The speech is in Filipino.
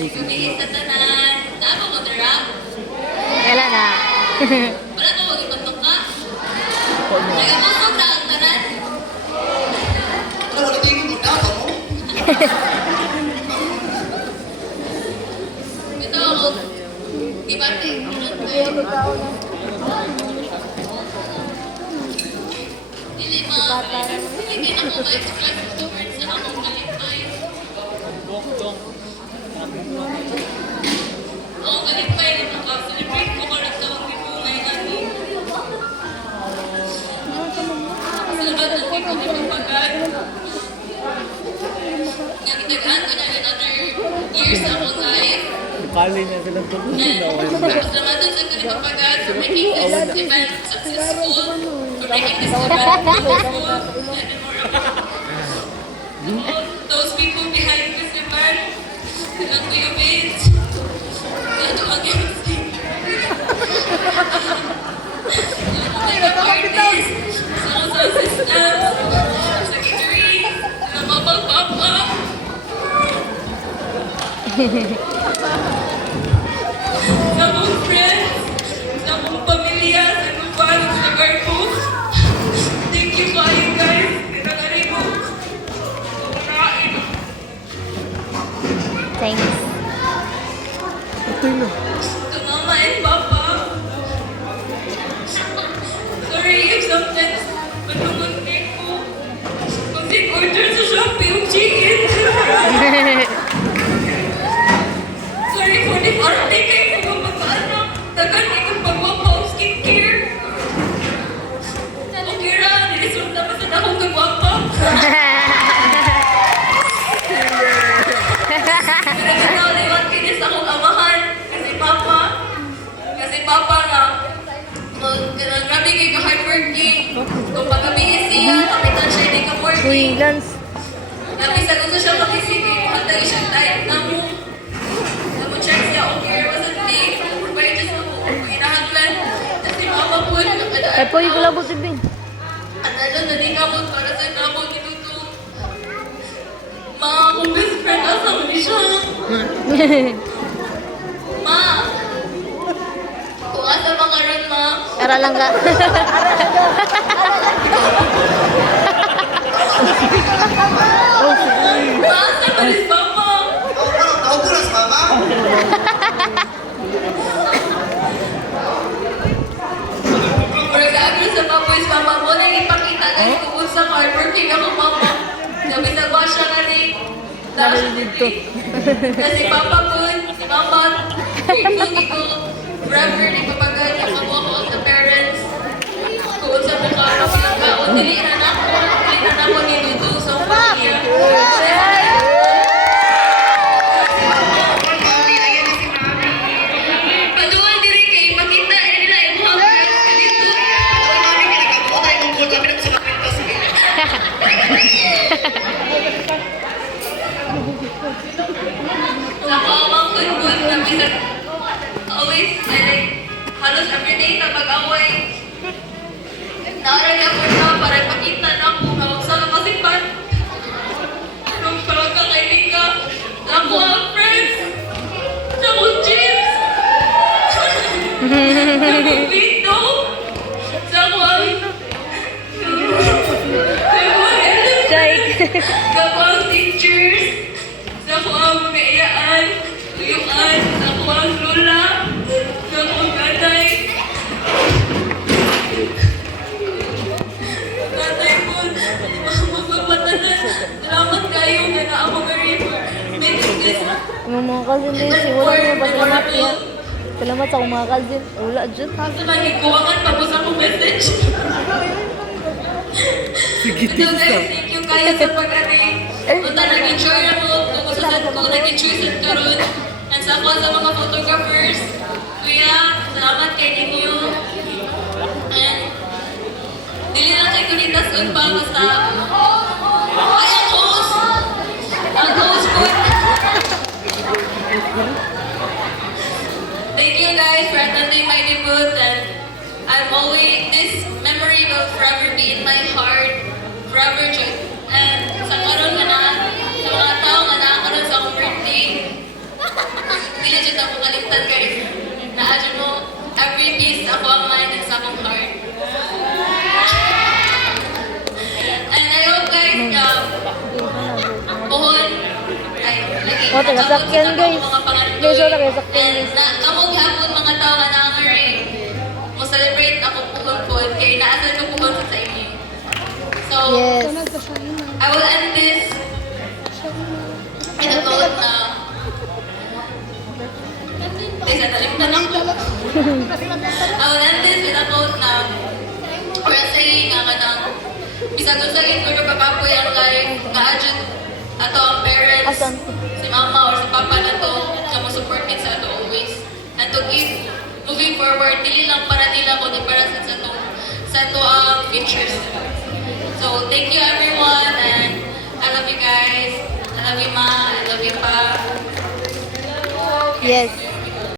Kumihit sa tanan. Naapa mo dira? Kailan na? Wala ka mag-ipantok ka? Nag-ipantok na ang tanan? Ano, wala tingin mo na mo? Ito ako. Ibate. Hindi hindi na ko ma-express the words na akong kalipay. Ako kalipay na naka-celebrate ko karag tawag ni po ngayon ani. Salamat ang people ni Papagan. Nagdagaan ko na in other years na akong life. Kali niya silang tubig na Pasalamatan sa kanila Papagan for making this event successful, for making this event beautiful and memorable. All those people behind this event, silang Kuya Vince, Gato Agency, mga artists, sa sound systems, sa catering, sa mga pagpapa, sa mga friends, sa mga pamilya, sa lupan, sa garpo. Thank you kayo guys. Kinakari mo. Kumarain. Thanks. Ito na. To Mama and Papa. Sorry if sometimes matungod ko. Kasi order sa Shopee yung chicken. Sorry for the arte kayo kung magpaano. Tagal ikong pagwapaw skincare. Okay ra, nilisod na pa sa akong kagwapa. Ikaw liwat kinis akong amahan. Kasi Papa nga. Grabe kayo ka-hardworking. Kung pagkabihin siya, kapitan siya hindi ka-working. Lance. Napisa ko sa siya makisiki. Matagi siya tayo na mo. Check siya, okay, wasn't me. Provide just ako. Inahaglan. Kasi Mama po, Ay po, yung kulabot ibig. at alam na di kamot para sa kamot ni Tutu. Ma, akong best friend, asang ni siya. Ma, kung asa mga ron, Ma. Ara lang ka. Ma, asa ba rin Papa? Naubulas, mama? Mura sa agro sa Papoy's Mama mo, nang ipakita guys kung sa hardworking ako, Mama. Sabi sa siya nga ni Dash dito. Kasi Papa po, si Mama, grateful ko, forever ni Papagan, yung mga all the parents. Kung sa mukha ko silang kaon, diliran ako ni Dudu sa pamilya. Paduan diri kay makita nila yung mga girls dito. Mami, kinakabuo tayo ng buwan kami na sa kapintas. Nakawang good kami sa always, I like, halos everyday na mag-away. Naaral ako na para ipakita na ako na huwag sa nakasipan. Anong talaga kay Mika? Ako ang friends. Ako James. Ako Vito. Ako ang... Jake. Ako ang teachers. Ako ang mayaan. Tuyuan. Ako ang lula. Ako ang ganay. Ganay po. Magpapatanan. Salamat kayo na naamo ka rin for making this Mga cousin din, siguro mo pasalamat niya. Salamat sa mga cousin. Wala, dyan. Sa manikuwangan tapos ako message. Sige, So guys, thank you kayo sa pag-aring. Punta nag-enjoy na mo. Tumusasad ko, nag-enjoy sa karon. And sa ako sa mga photographers. Kuya, salamat kay ninyo. And dili na kay Kuritas pa basta. Ay, ang host! Ang host po. Thank you guys for attending my debut and I'm always, this memory will forever be in my heart, forever. And sa karon nga na, sa mga tao nga nakakaroon sa akong birthday, O, taga-sakyan, guys. Guys, o, taga-sakyan, And guys. na kamong hapon mga tao nga nangaring mo celebrate ako puhon kay naasan ko puhon sa inyo. So, Yes. I will end this in a quote na Tesa, talimtan ako. I will end this with a quote na or a saying nga kanang bisag kung sa ko papapoy ang life na-adjud ato ang parents Asan? si mama or si papa na to na mo support it sa ato always and to keep moving forward dili lang para nila kundi para sa to ang futures. So thank you everyone and I love you guys. I love you ma, I love you pa. Yes.